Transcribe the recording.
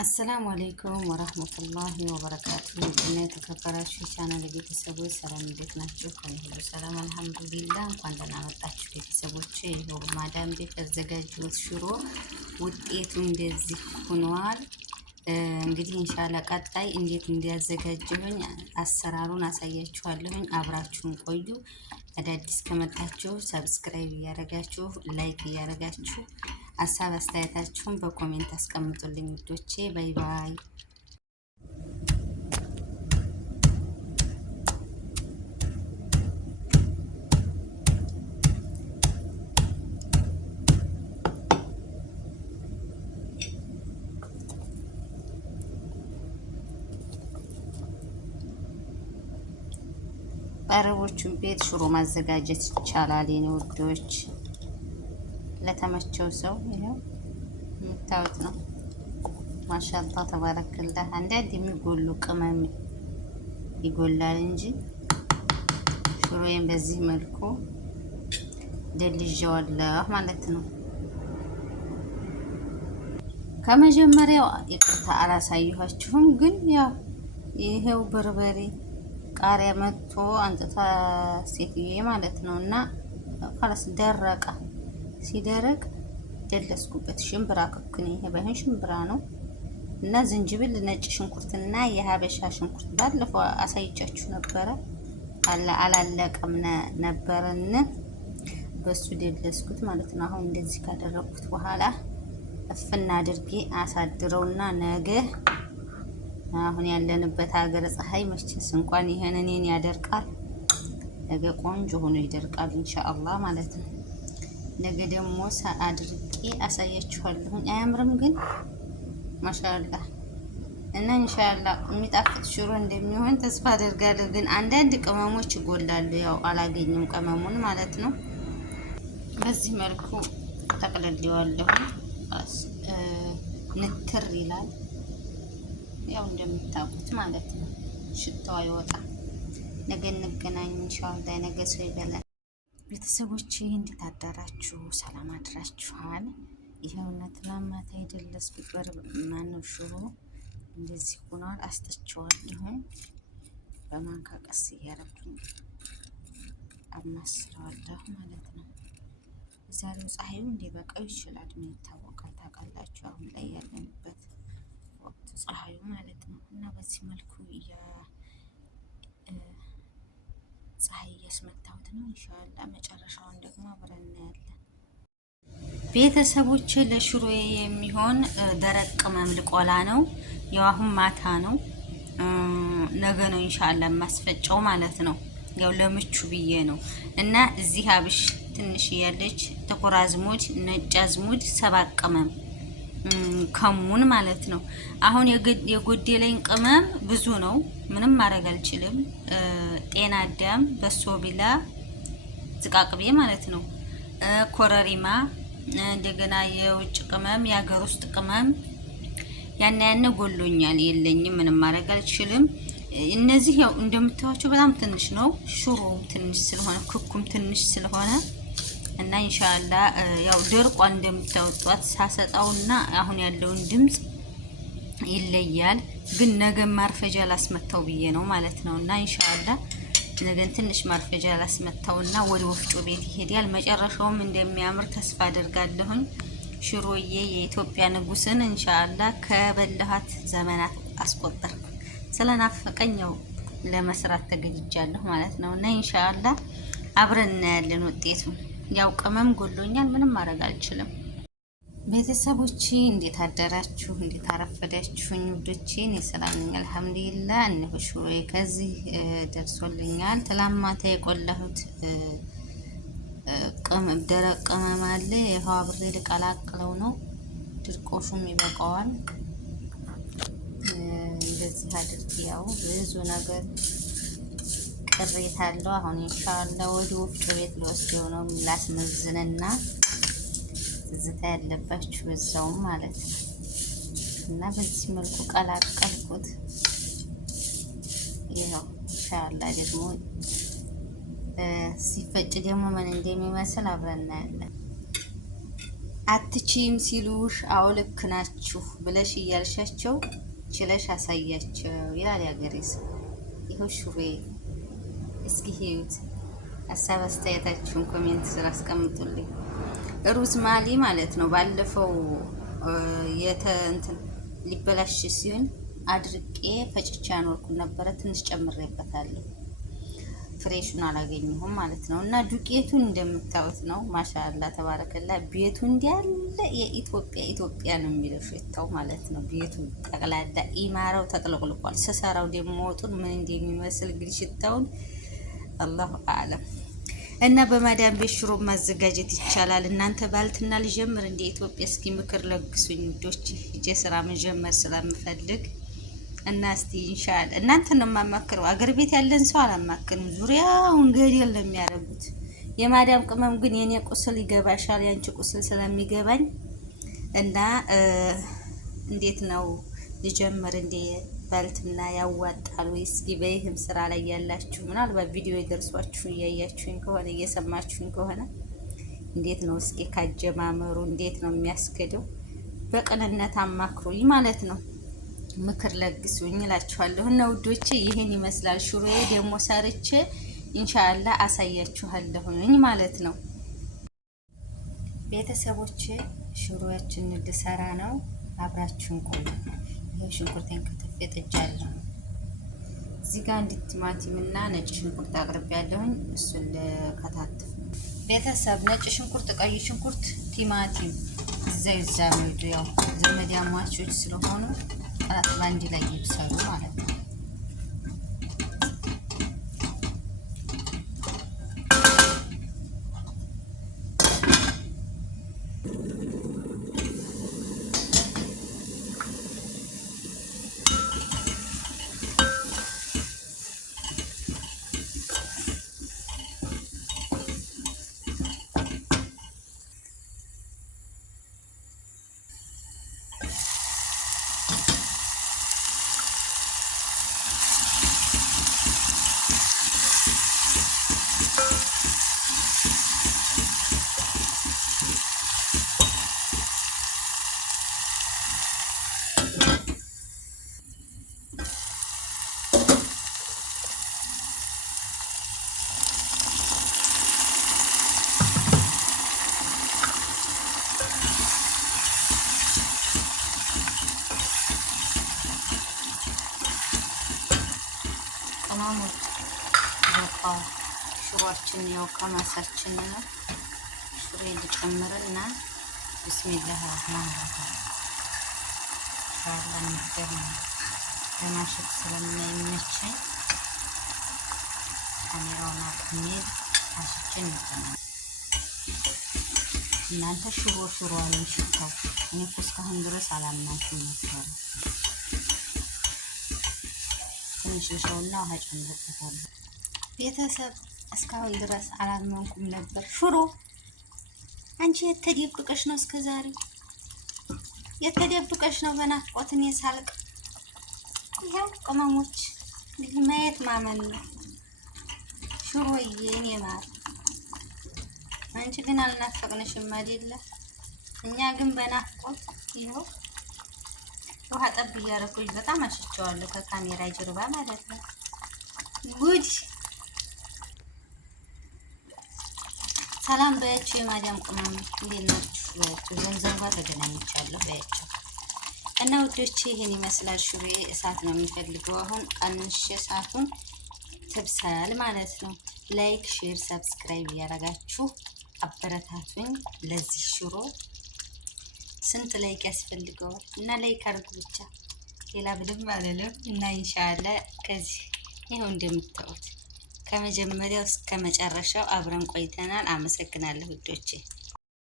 አሰላሙ አለይኩም ወራህመቱላሂ ወበረካቱ። እና የተከበራችሁ የቻናል ቤተሰቦች ሰላም እንዴት ናችሁ? ከኔ ሁሉ ሰላም አልሐምዱሊላህ። እንኳን ደህና መጣችሁ ቤተሰቦች። ይኸው ማዳም ቤት ያዘጋጁት ሽሮ ውጤቱ እንደዚህ ሆኗል። እንግዲህ ኢንሻአላህ ቀጣይ እንዴት እንዲያዘጋጀሁኝ አሰራሩን አሳያችኋለሁኝ። አብራችሁን ቆዩ። አዳዲስ ከመጣችሁ ሰብስክራይብ እያደረጋችሁ ላይክ እያደረጋችሁ ሀሳብ አስተያየታችሁን በኮሜንት አስቀምጡልኝ ውዶቼ። ባይ ባይ። በአረቦቹም ቤት ሽሮ ማዘጋጀት ይቻላል የኔ ውዶች። ለተመቸው ሰው ይሄው የምታዩት ነው። ማሻአላህ ተባረከላህ። አንዳንድ የሚጎሉ ቅመም ይጎላል እንጂ ሽሮዬን በዚህ መልኩ ደልዤዋለሁ ማለት ነው። ከመጀመሪያው ይቅርታ አላሳየኋችሁም፣ ግን ያው ይሄው በርበሬ ቃሪያ መጥቶ አንጥታ ሴትዬ ማለት ነው እና خلاص ደረቀ። ሲደረቅ ደለስኩበት። ሽምብራ ክክኔ ይሄ ባይሆን ሽምብራ ነው እና ዝንጅብል፣ ነጭ ሽንኩርትና የሀበሻ ሽንኩርት ባለፈው አሳይቻችሁ ነበረ። አላለቀም ነበረን በሱ ደለስኩት ማለት ነው። አሁን እንደዚህ ካደረኩት በኋላ እፍና አድርጌ አሳድረውና ነገ አሁን ያለንበት ሀገር ፀሐይ መቼስ እንኳን ይሄን እኔን ያደርቃል። ነገ ቆንጆ ሆኖ ይደርቃል ኢንሻአላህ ማለት ነው። ነገ ደግሞ አድርቄ አሳያችኋለሁ። አያምርም ግን ማሻአላህ እና ኢንሻአላህ የሚጣፍጥ ሽሮ እንደሚሆን ተስፋ አደርጋለሁ። ግን አንዳንድ ቅመሞች ይጎላሉ። ያው አላገኝም ቅመሙን ማለት ነው። በዚህ መልኩ ተቀለልዋለሁ። ንትር ይላል ያው እንደምታውቁት ማለት ነው። ሽታው አይወጣም። ነገ እንገናኝ ኢንሻአላህ። ነገ ሰው ይበላል። ቤተሰቦቼ እንዴት አዳራችሁ? ሰላም አድራችኋል? ይሄውነት ማማታ የደለስኩት ማነው ሽሮ እንደዚህ ሆኗል። አስጥቼዋለሁ። በማንካ ቀስ እያደረኩኝ አማስለዋለሁ ማለት ነው። ዛሬው ፀሐዩ እንዲበቃው ይችላል። ምን ይታወቃል? ታውቃላችሁ አሁን ላይ ያለንበት ወቅት ፀሐዩ ማለት ነው። እና በዚህ መልኩ ፀሐይ እያስመታሁት ነው። ኢንሻአላህ መጨረሻውን ደግሞ አብረን እናያለን። ቤተሰቦች ለሽሮዬ የሚሆን ደረቅ ቅመም ልቆላ ነው። ያው አሁን ማታ ነው፣ ነገ ነው ኢንሻአላህ ማስፈጫው ማለት ነው። ያው ለምቹ ብዬ ነው እና እዚህ አብሽ ትንሽ ያለች ጥቁር አዝሙድ፣ ነጭ አዝሙድ፣ ሰባት ቅመም ከሙን ማለት ነው። አሁን የጎደለኝ ቅመም ብዙ ነው፣ ምንም ማድረግ አልችልም። ጤና አዳም፣ በሶ ቢላ፣ ዝቃቅቤ ማለት ነው፣ ኮረሪማ፣ እንደገና የውጭ ቅመም፣ የሀገር ውስጥ ቅመም ያነ ጎሎኛል፣ የለኝም፣ ምንም ማድረግ አልችልም። እነዚህ ያው እንደምታዩቸው በጣም ትንሽ ነው። ሽሮም ትንሽ ስለሆነ ክኩም ትንሽ ስለሆነ እና ኢንሻአላህ ያው ደርቋን እንደምታወጧት ሳሰጣውና አሁን ያለውን ድምጽ ይለያል። ግን ነገ ማርፈጃ ላስመታው ብዬ ነው ማለት ነው። እና ኢንሻአላህ ነገን ትንሽ ማርፈጃ ላስመታውና ወደ ወፍጮ ቤት ይሄዳል። መጨረሻውም እንደሚያምር ተስፋ አደርጋለሁኝ። ሽሮዬ የኢትዮጵያ ንጉስን ኢንሻአላህ ከበላሃት ዘመናት አስቆጠርኩ። ስለናፈቀኛው ለመስራት ተገጅጃለሁ ማለት ነው። እና ኢንሻአላህ አብረን እናያለን ውጤቱ። ያው ቅመም ጎሎኛል፣ ምንም ማድረግ አልችልም። ቤተሰቦቼ እንዴት አደራችሁ? እንዴት አረፈዳችሁኝ? ውዶቼ እኔ ሰላም ነኝ አልሐምዱሊላህ። እነሆ ሽሮዬ ከዚህ ደርሶልኛል። ትላማታ የቆላሁት ደረቅ ቅመም አለ። ይኸው አብሬ ልቀላቅለው ነው። ድርቆሹም ይበቃዋል። እንደዚህ አድርጌ ያው ብዙ ነገር ቅሬታ አለው። አሁን ኢንሻአላህ ወደ ወፍጮ ቤት ልወስደው ነው። ላስመዝንና ትዝታ ያለባችሁ እዛው ማለት ነው። እና በዚህ መልኩ ቀላቀልኩት። ይሄው ኢንሻአላህ ደግሞ ሲፈጭ ደግሞ ምን እንደሚመስል አብረን እናያለን። አትችይም ሲሉሽ አዎ ልክ ናችሁ ብለሽ እያልሻቸው ችለሽ አሳያቸው ይላል ያገሬ ሰው። ይኸው ሹሮዬ እስኪ ሂዩት። ሀሳብ አስተያየታችሁን ኮሜንት ስር አስቀምጡልኝ። ሩዝ ማሊ ማለት ነው። ባለፈው እንትን ሊበላሽ ሲሆን አድርቄ ፈጭቼ አኖርኩት ነበረ። ትንሽ ጨምሬበታለሁ። ፍሬሹን አላገኘሁም ማለት ነው። እና ዱቄቱን እንደምታዩት ነው። ማሻአላ ተባረከላ። ቤቱ እንዲያለ የኢትዮጵያ ነው የሚለው ሽታው ማለት ነው። ቤቱ ጠቅላላ ኢማራው ተጥለቅልቋል። ስሰራው ደግሞ ወጡን ምን እንደሚመስል ግን ሽታውን አላሁ አለም። እና በማዳም ቤት ሽሮ ማዘጋጀት ይቻላል። እናንተ ባልትና ልጀምር እንደ ኢትዮጵያ እስኪ ምክር ለግሱኝ ውዶች። ሂጄ ስራ መጀመር ስለምፈልግ እና እስቲ ኢንሻአላ እናንተ ነው የማማክረው። አገር ቤት ያለን ሰው አላማክርም። ዙሪያውን ገደል ነው የሚያደርጉት። የማዳም ቅመም ግን የኔ ቁስል ይገባሻል፣ ያንቺ ቁስል ስለሚገባኝ እና እንዴት ነው ልጀምር እንደ ባልትና ያዋጣል ወይ? እስኪ በይህም ስራ ላይ ያላችሁ ምናልባት ቪዲዮ ይደርሷችሁ እያያችሁኝ ከሆነ እየሰማችሁኝ ከሆነ እንዴት ነው እስኪ ካጀማመሩ እንዴት ነው የሚያስከደው? በቅንነት አማክሩኝ ማለት ነው። ምክር ለግሱኝ እላችኋለሁ። እና ውዶቼ ይሄን ይመስላል ሽሮዬ። ደግሞ ሰርቼ ኢንሻአላ አሳያችኋለሁኝ ማለት ነው። ቤተሰቦቼ ሽሮያችንን ልሰራ ነው። አብራችሁን ቆዩ። ይሄ ሽንኩርቴን ከተፌ ጥጃለሁ። እዚህ ጋር አንዲት ቲማቲም እና ነጭ ሽንኩርት አቅርቤያለሁኝ። እሱን ለከታተፍ ቤተሰብ ነጭ ሽንኩርት፣ ቀይ ሽንኩርት፣ ቲማቲም ዘይዛሚዱ ያው ዘመድ ያሟቾች ስለሆኑ አራት ባንዲ ላይ ይብሰሉ ማለት ነው። በቃ ሽሮአችን ያው ከማሳችን ነው። ሽሮ ልጨምርና ቢስሚላህ ረህማን ረሂም ታላን ነገር ለማሸት ስለማይመቸኝ ካሜራውን አቁሜ አሽችን ነው። እናንተ ሽሮ አለን ሽታው እኔ እኮ እስካሁን ድረስ አላምናችሁም ነበር። ትንሽ ሸውና ውሃ ጨምርበታለሁ። ቤተሰብ እስካሁን ድረስ አላመንኩም ነበር። ሽሮ አንቺ የተደብቀሽ ነው እስከዛሬ የተደብቀሽ ነው። በናፍቆት እኔ ሳልቅ ይሄው ቅመሞች እንግዲህ ማየት ማመን ነው። ሽሮዬ እኔ ማር አንቺ ግን አልናፈቅንሽም አይደለ? እኛ ግን በናፍቆት ይኸው ውሃ ጠብ እያደረኩኝ በጣም አሽቸዋለሁ ከካሜራ ጀርባ ማለት ነው። ጉድ ሰላም በያችሁ የማዳም ቅመም እንዴት ናችሁ? በያችሁ ዘምዘም ጋር ተገናኝቻለሁ በያችሁ እና ውዶቼ ይሄን ይመስላል ሽሮዬ። እሳት ነው የሚፈልገው አሁን ቀንሼ እሳቱን ትብሰል ማለት ነው። ላይክ ሼር ሰብስክራይብ እያደረጋችሁ አበረታቱኝ። ለዚህ ሽሮ ስንት ላይክ ያስፈልገዋል? እና ላይክ አድርጉ ብቻ ሌላ ብልም አለለም። እና ኢንሻአላ ከዚህ ይሄው እንደምታዩት ከመጀመሪያው እስከ መጨረሻው አብረን ቆይተናል። አመሰግናለሁ ውዶቼ።